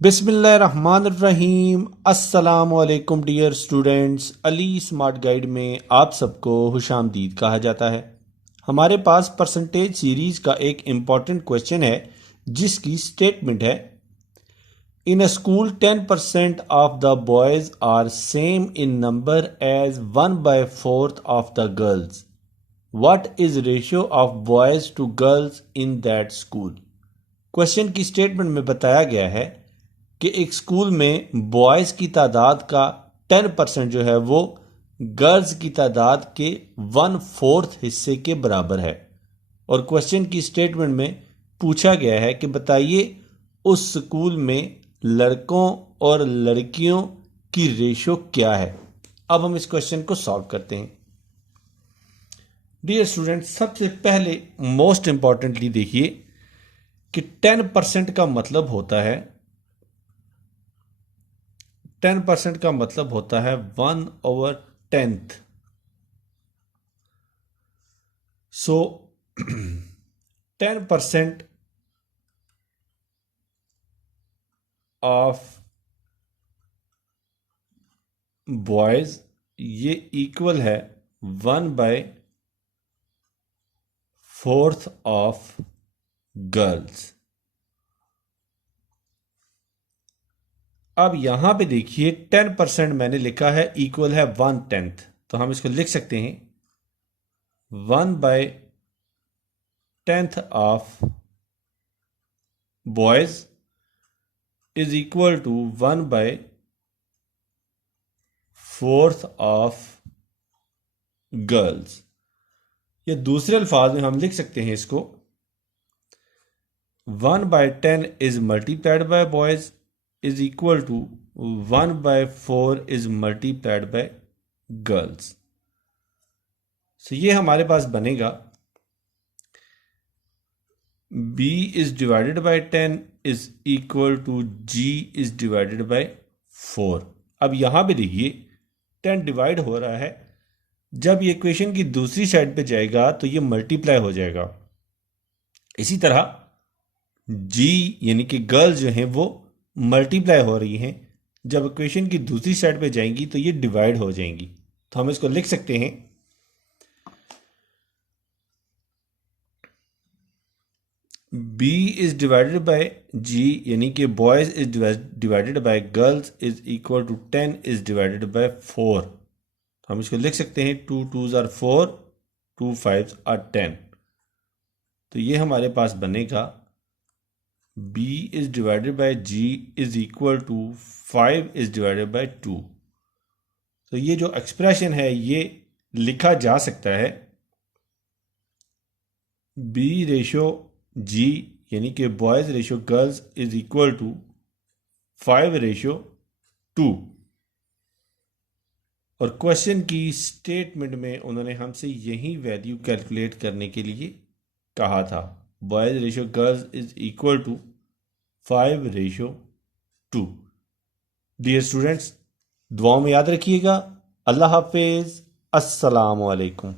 बिस्मिल्लाहिर्रहमानिर्रहीम। अस्सलाम वालेकुम dear students. Ali smart guide में आप सबको खुशामदीद कहा जाता है। हमारे पास परसेंटेज सीरीज का एक इम्पॉर्टेंट क्वेश्चन है जिसकी स्टेटमेंट है, in a school 10% of the boys are same in number as 1/4 of the girls. What is ratio of boys to girls in that school. Question की स्टेटमेंट में बताया गया है कि एक स्कूल में बॉयज़ की तादाद का 10% जो है वो गर्ल्स की तादाद के 1/4 हिस्से के बराबर है। और क्वेश्चन की स्टेटमेंट में पूछा गया है कि बताइए उस स्कूल में लड़कों और लड़कियों की रेशो क्या है। अब हम इस क्वेश्चन को सॉल्व करते हैं। डियर स्टूडेंट, सबसे पहले मोस्ट इंपॉर्टेंटली देखिए कि 10% का मतलब होता है 10% का मतलब होता है 1/10। सो 10% ऑफ बॉयज ये इक्वल है 1/4 ऑफ गर्ल्स। अब यहां पे देखिए 10% मैंने लिखा है इक्वल है 1/10, तो हम इसको लिख सकते हैं 1/10 of boys is equal to 1/4 of girls. या दूसरे अल्फाज में हम लिख सकते हैं इसको 1/10 is multiplied by boys is equal to 1/4 is multiplied by girls. So ये हमारे पास बनेगा b is divided by 10 is equal to g is divided by 4। अब यहां पे देखिए 10 डिवाइड हो रहा है, जब ये इक्वेशन की दूसरी साइड पे जाएगा तो ये मल्टीप्लाई हो जाएगा। इसी तरह g यानी कि गर्ल्स जो हैं वो मल्टीप्लाई हो रही हैं, जब इक्वेशन की दूसरी साइड पे जाएंगी तो ये डिवाइड हो जाएंगी। तो हम इसको लिख सकते हैं b is divided by g यानी कि boys is divided by girls is equal to 10 is divided by 4। तो हम इसको लिख सकते हैं 2 2s are 4, 2 5s are 10। तो ये हमारे पास बनेगा b is divided by g is equal to 5 is divided by 2। तो ये जो एक्सप्रेशन है ये लिखा जा सकता है b रेशो g यानी कि boys ratio girls is equal to 5 ratio 2। और क्वेश्चन की स्टेटमेंट में उन्होंने हमसे यही वैल्यू कैलकुलेट करने के लिए कहा था, boys ratio girls is equal to 5 ratio 2। Dear students, दुआओं में याद रखिएगा। अल्लाह हाफिज। अस्सलाम वालेकुम।